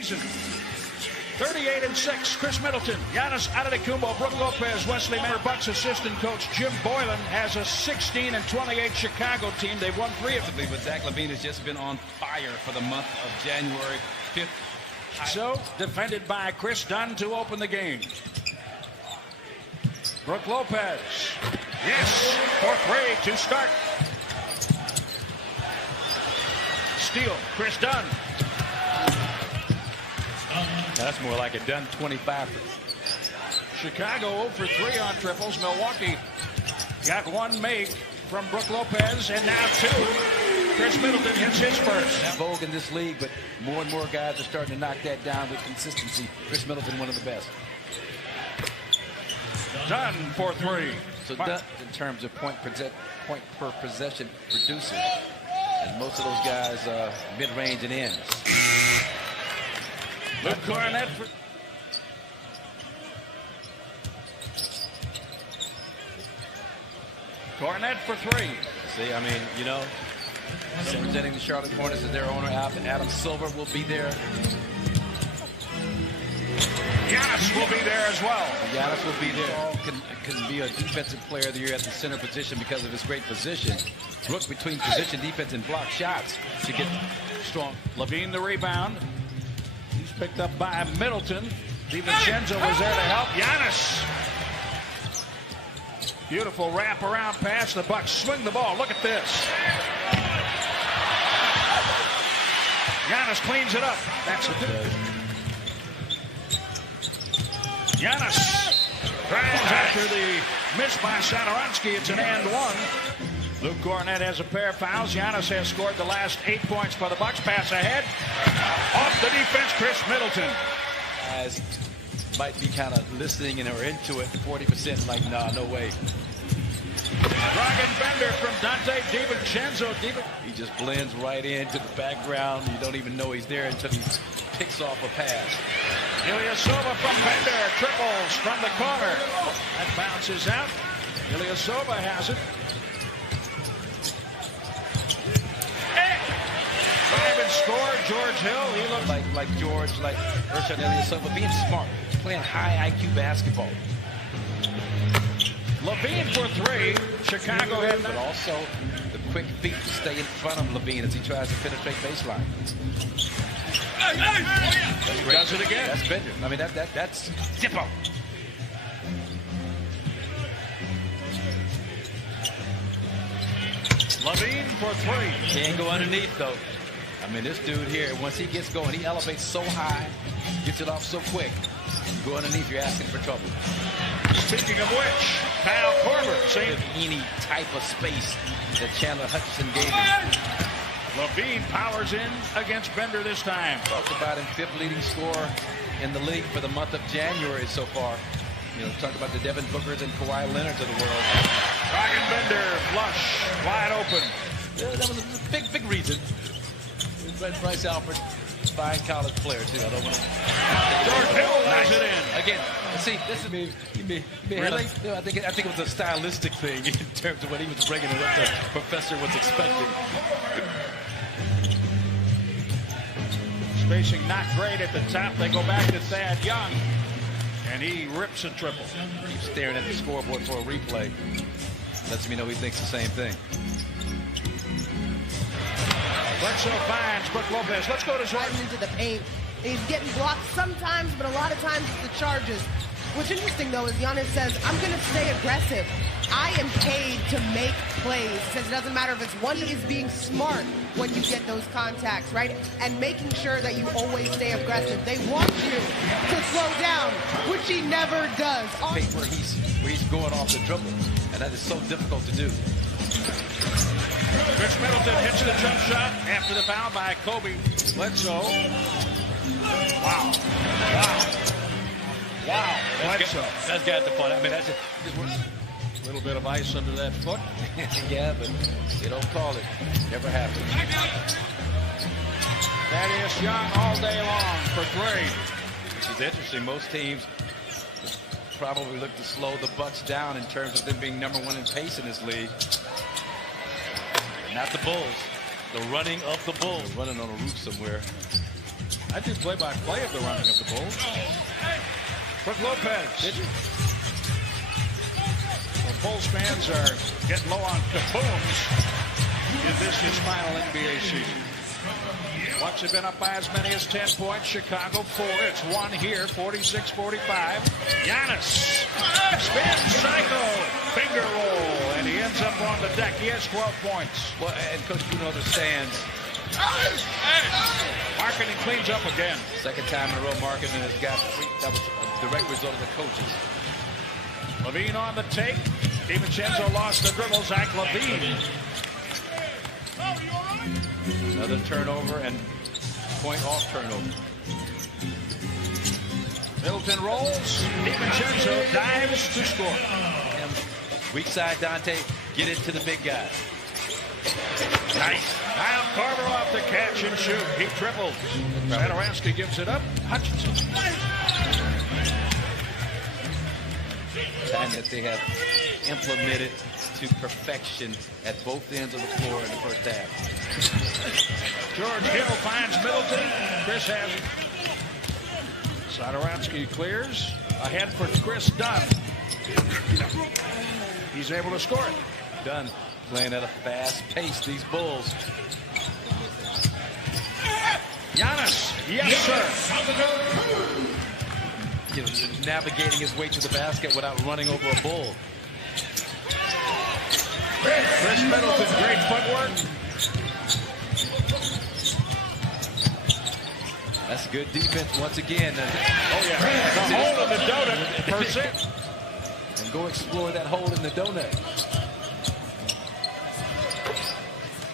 38-6. Chris Middleton, Giannis Antetokounmpo, Brook Lopez, Wesley Matthews. Bucks assistant coach Jim Boylan has a 16-28 Chicago team. They've won 3 of them. But Zach LaVine has just been on fire for the month of January 5th. So defended by Chris Dunn to open the game. Brook Lopez, yes, for 3 to start. Steal, Chris Dunn. That's more like a done 25. Chicago 0 for 3 on triples. Milwaukee got 1 make from Brook Lopez, and now 2. Chris Middleton hits his first. Not vogue in this league, but more and more guys are starting to knock that down with consistency. Chris Middleton, one of the best. Dunn for 3. So Dunn, in terms of point per possession producer, and most of those guys mid-range and ends. Luke Cornett for... Cornett for 3. See, I mean, you know, representing the Charlotte Hornets as their owner, Adam Silver will be there. Giannis will be there as well. Giannis will be there. Can be a defensive player of the year at the center position because of his great position. Brook between position, defense, and block shots to get strong. LaVine the rebound. He's picked up by Middleton. DiVincenzo was there to help. Giannis. Beautiful wrap-around pass. The Bucks swing the ball. Look at this. Giannis cleans it up. That's a good. Giannis tries after the miss by Satoransky. It's an and 1. Luke Cornett has a pair of fouls. Giannis has scored the last 8 points for the Bucks. Pass ahead. Off the defense, Chris Middleton. Guys might be kind of listening and or into it. 40% like, nah, no way. Dragon Bender from Dante DiVincenzo. He just blends right into the background. You don't even know he's there until he picks off a pass. Ilyasova from Bender. Triples from the corner. That bounces out. Ilyasova has it. 5 and score. George Hill. He looks like George, like Ersan Ilyasova, being smart, playing high IQ basketball. LaVine for 3. Chicago had, but also the quick feet to stay in front of LaVine as he tries to penetrate baseline. He does it again. That's Bender. I mean, that's Dippo. LaVine for 3. Can't go underneath, though. I mean, this dude here, once he gets going, he elevates so high, gets it off so quick. You go underneath, you're asking for trouble. Speaking of which, Kyle Korver, same any type of space that Chandler Hutchison gave him. LaVine powers in against Bender this time. Talked about him 5th leading scorer in the league for the month of January so far. You know, talked about the Devin Bookers and Kawhi Leonards of the world. Dragon Bender, flush, wide open. Yeah, that was a big reason. Bryce Alford, fine college player too. I don't want to. George Hill lays it in. Again, see, this is me. Really? No, I think it was a stylistic thing in terms of what he was bringing and what the professor was expecting. Spacing not great at the top. They go back to Thad Young, and he rips a triple. He's staring at the scoreboard for a replay. Lets me know he thinks the same thing. Bledsoe finds Brook Lopez. Let's go to Jordan. Into the paint. He's getting blocked sometimes, but a lot of times it's the charges. What's interesting, though, is Giannis says, I'm going to stay aggressive. I am paid to make plays. He says it doesn't matter if it's one. He is being smart when you get those contacts, right? And making sure that you always stay aggressive. They want you to slow down, which he never does. Where he's going off the dribble, and that is so difficult to do. Chris Middleton hits the jump shot after the foul by Kobe Bledsoe. Wow. Bledsoe. That's got the fun. I mean, that's a little bit of ice under that foot. Yeah, but they don't call it. Never happened. Thaddeus Young all day long for 3. Which is interesting. Most teams probably look to slow the Bucks down in terms of them being #1 in pace in this league. Not the Bulls. The running of the Bulls. Running on a roof somewhere. I did play-by-play of the running of the Bulls. Brook Lopez. Did you? Well, Bulls fans are getting low on kabooms in this his final NBA season. Bucks have been up by as many as 10 points. Chicago 4. It's 1 here, 46-45. Giannis spins cycle, finger roll, and he ends up on the deck. He has 12 points. Well, and Coach Boone understands. Marketing cleans up again. Second time in a row, Marketing has got that was a direct result of the coaches. Levine on the take. DiVincenzo lost the dribble. Zach Levine. Another turnover and point off turnover. Middleton rolls. DiVincenzo dives to score. And weak side Dante, get it to the big guy. Nice. Kyle Korver off the catch and shoot. He tripled. Satoransky gives it up. Hutchinson. Time that they have implemented to perfection at both ends of the floor in the first half. George Hill finds Middleton. Chris has it. Satoransky clears. Ahead for Chris Dunn. He's able to score it. Dunn playing at a fast pace, these Bulls. Giannis. Yes, sir. You know, navigating his way to the basket without running over a Bull. Chris Middleton, great footwork. That's good defense once again. Oh, yeah. The hole in the donut. Percent. And go explore that hole in the donut.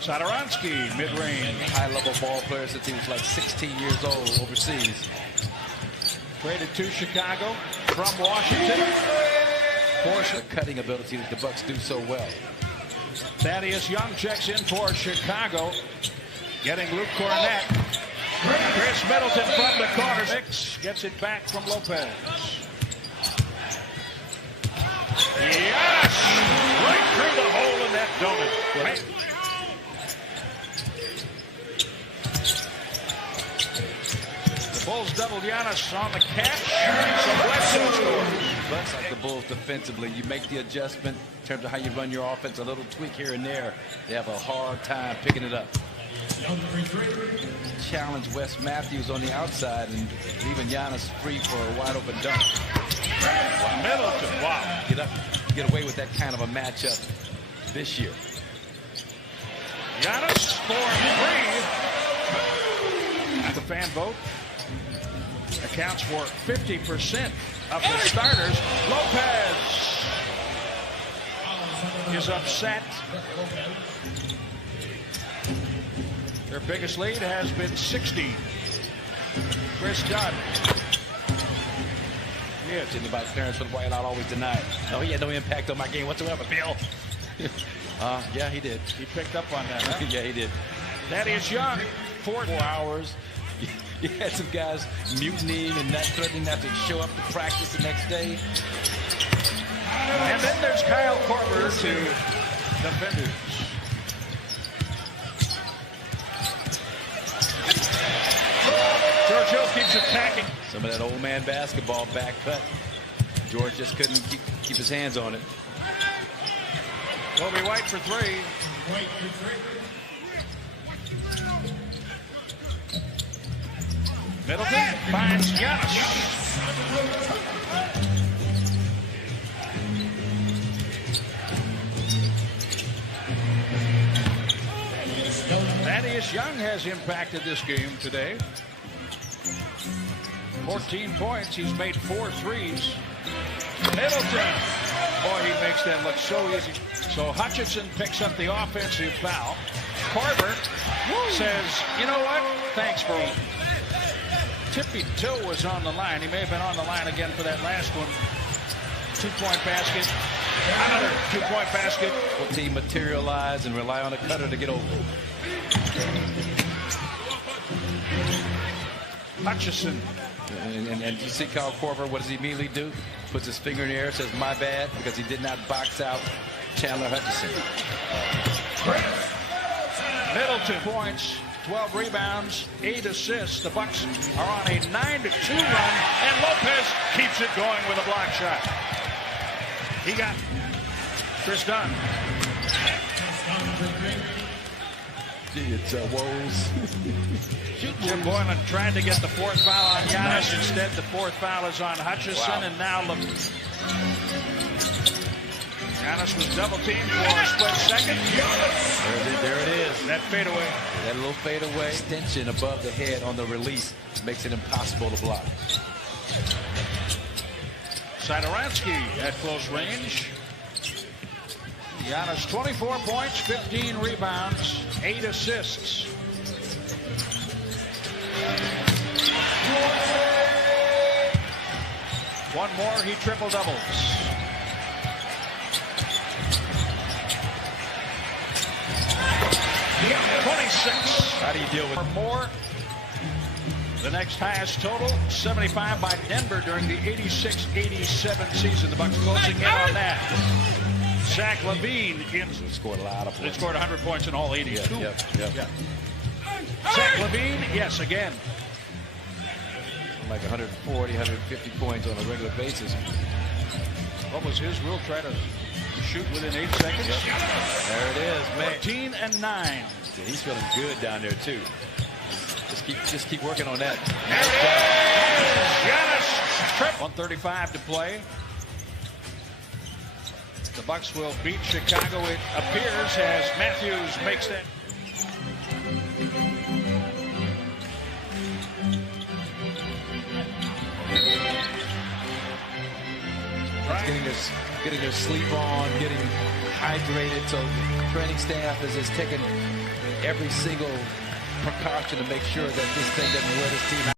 Satoransky, mid-range. High-level ball player since he was like 16 years old overseas. Traded to Chicago from Washington. Force the cutting ability that the Bucks do so well. Thaddeus Young checks in for Chicago. Getting Luke Cornett. Chris Middleton from the corner. Six gets it back from Lopez. Yes! Right through the hole in that donut. The Bulls doubled Giannis on the catch. So Bledsoe scores. Bucks like the Bulls defensively. You make the adjustment in terms of how you run your offense, a little tweak here and there. They have a hard time picking it up. Challenge Wes Matthews on the outside and leaving Giannis free for a wide open dunk. Middleton, wow. Get away with that kind of a matchup this year. Giannis for 3. The fan vote accounts for 50% of the starters. Lopez is upset. Their biggest lead has been 60. Chris Dunn. Yes, anybody parents for the White Out always deny it. No, he had no impact on my game whatsoever, Bill. Yeah, he did. He picked up on that, huh? Yeah, he did. Thaddeus Young, 4 hours. You had some guys mutinying and not threatening not to show up to practice the next day. And then there's Kyle Korver to defenders. George Hill keeps attacking. Some of that old man basketball back cut. George just couldn't keep his hands on it. Kobe White for 3. Middleton finds Giannis. Thaddeus Young has impacted this game today. 14 points. He's made 4 threes. Middleton. Boy, he makes that look so easy. So Hutchinson picks up the offensive foul. Korver says, you know what? Thanks, bro. Tippy toe was on the line. He may have been on the line again for that last one. 2-point basket. Another 2-point basket. Will team materialize and rely on a cutter to get over? Hutchinson. And you see Kyle Korver, what does he immediately do? Puts his finger in the air, says, my bad, because he did not box out Chandler Hutchinson. Middleton points, 12 rebounds, 8 assists. The Bucks are on a 9-2 run, and Lopez keeps it going with a block shot. He got Chris Dunn. It's woes. Jim Boylan tried to get the 4th foul on Giannis. Instead, the 4th foul is on Hutchison, and now Giannis was double teamed for a split second. There it is. That fadeaway. That little fadeaway extension above the head on the release makes it impossible to block. Satoransky at close range. Giannis 24 points, 15 rebounds, 8 assists. One more, he triple doubles. How do you deal with more? The next highest total, 75 by Denver during the 86-87 season. The Bucks closing in on that. Zach LaVine scored a lot of points. They scored 100 points in all 82. Yep. Zach LaVine, yes, again. Like 140, 150 points on a regular basis. What was his? We'll try to shoot within 8 seconds. There it is, man. 14 and 9. Yeah, he's feeling good down there too. Just keep working on that. Giannis trip. 1:35 to play. The Bucks will beat Chicago, it appears, as Matthews makes that. Getting their sleep on, getting hydrated. So the training staff is taking every single precaution to make sure that this thing doesn't wear this team out.